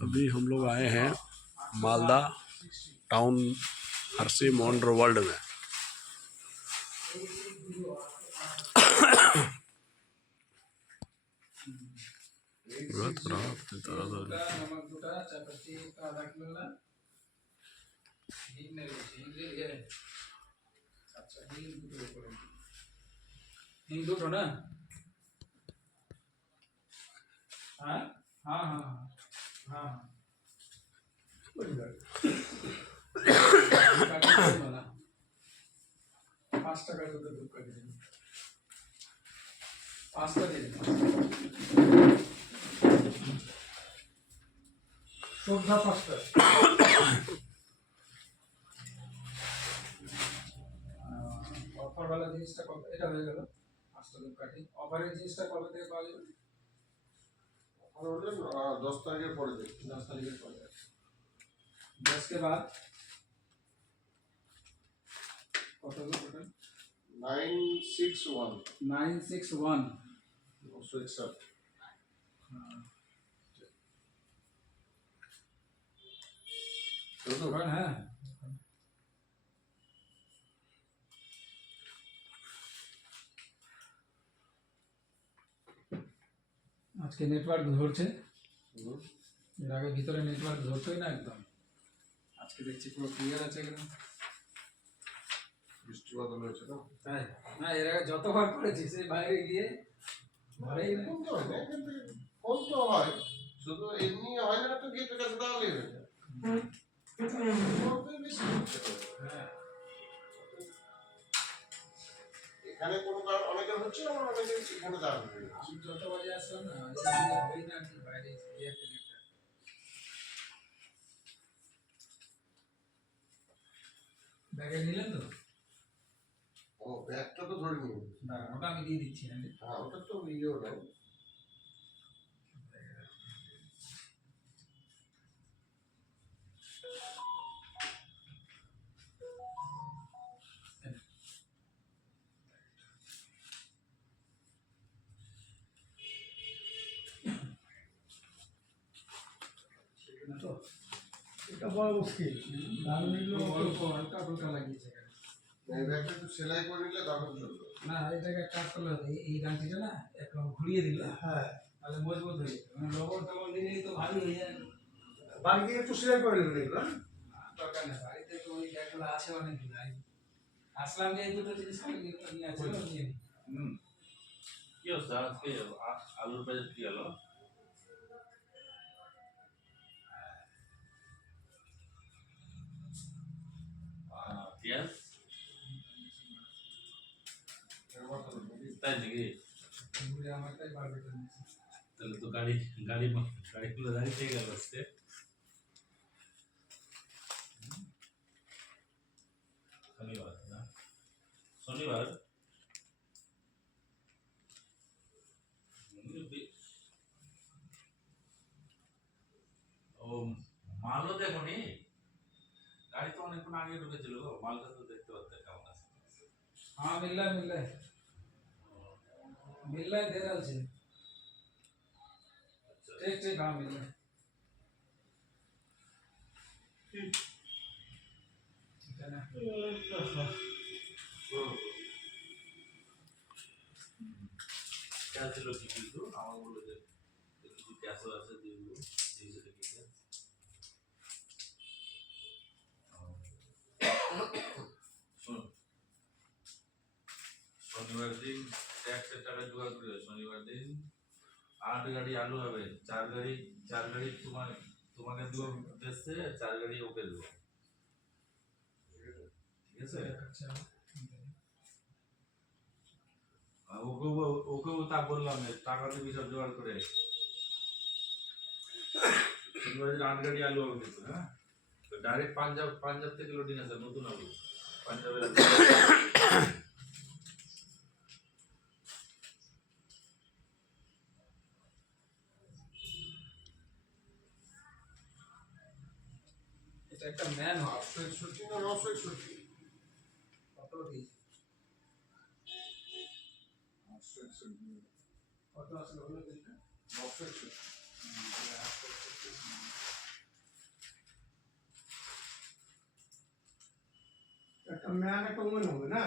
अभी हम लोग आए हैं मालदा टाउन हर्षी मॉन्ड्र वर्ल्ड में। দুটো না? হ্যাঁ হ্যাঁ হ্যাঁ হ্যাঁ পাঁচ টাকার দুটো দুধ করে দিন, পাঁচটা দিন সবটা পাঁচটা। অফারওয়ালা জিনিসটা কত? এটা হয়ে গেল পাঁচটা দুধ কাঠি। অফারের জিনিসটা কবে থেকে পাওয়া যাবে? 10 तारीख পরে দেখ। 10 तारीख পরে। 10 के बाद কত হলো টোটাল? 961 961 961। तो হ্যাঁ আজকে নেটওয়ার্ক ধরছে, এর আগে ভিতরে নেটওয়ার্ক ধরতোই না একদম। আজকে দেখছি পুরো ক্লিয়ার আছে একদম। বৃষ্টি বাদল হয়েছে তো তাই না? এর আগে যতবার করেছি সেই বাইরে গিয়ে ঘরেই না। ফোন তো হয়, শুধু এমনি হয় না, তো গেটের কাছে দাঁড়ালেই হয়ে যায়। হ্যাঁ এখানে কোনো কারণ অনেকের হচ্ছে, আমার অনেকের এখানে দাঁড়ানো হয়ে গেছে। আমি যত বাজে আসলাম না হই না কি বাইরে গিয়ে একটা ব্যাগে নিলেন তো? ও ব্যাগটা তো ধরে নিয়ে না ওটা আমি দিয়ে দিচ্ছি। হ্যাঁ, ওটা তো ইয়েও নাই। তো এটা বড় মুশকিল, দারুণ এগুলো হালকা ফুলকা লাগিয়েছে এখানে। এই ব্যাগটা একটু সেলাই করে নিলে দারুণ চলবে। না এটাকে কাজ করলে হবে, এই গাঁটিটা না একদম ঘুরিয়ে দিলে হ্যাঁ তাহলে মজবুত হয়ে যাবে। মানে রবর টবর দিলেই তো ভালো হয়ে যায়। বাড়ি গিয়ে একটু সেলাই করে নেবেন এগুলো। দরকার নেই, বাড়িতে তো ওই ব্যাগগুলো আছে অনেকগুলো। আসলাম যে এই দুটো জিনিস আমি নিয়ে আসি নিয়ে নিই। কি অবস্থা আজকে? আলুর বাজার কি হলো? পেঁয়াজ তাই নাকি? আমারটাই বাড়বে। তাহলে তো গাড়িগুলো দাঁড়িয়ে থেকে গেল আজকে। শনিবার না? শনিবার ও মালও দেখোনি? গাড়ি তো অনেকক্ষণ আগে ঢুকেছিল, মালটা তো দেখতে পাচ্ছে কেমন আছে। हाँ मिल रहा है दे रहा है। ठीक ठीक हाँ मिल रहा है। ठीक है ना? क्या चलो की কিন্তু আমার বলে যে কিছু ক্যাশ আছে যেগুলো জিনিসটা কি শনিবার দিন ট্যাক্সের টাকা জোগাড় করে শনিবার দিন 8 গাড়ি আলু হবে, 4 গাড়ি তোমাকে দেবো বেচতে, 4 গাড়ি ওকে দেবো। ঠিক আছে? अच्छा ওকেও তা বললাম টাকা দিবি সব জোগাড় করে। শনিবার দিন 8 গাড়ি আলু হবে কিন্তু। হ্যাঁ, ডাইরেক্ট পাঞ্জাব থেকে লোডিং আছে, নতুন আলু পাঞ্জাবের আলু। এটা একটা ম্যান হাউস 861 না 961? কত দিই কত আসলে হলো দিনটা 961। একটা ম্যান একটা ওমেন হবে না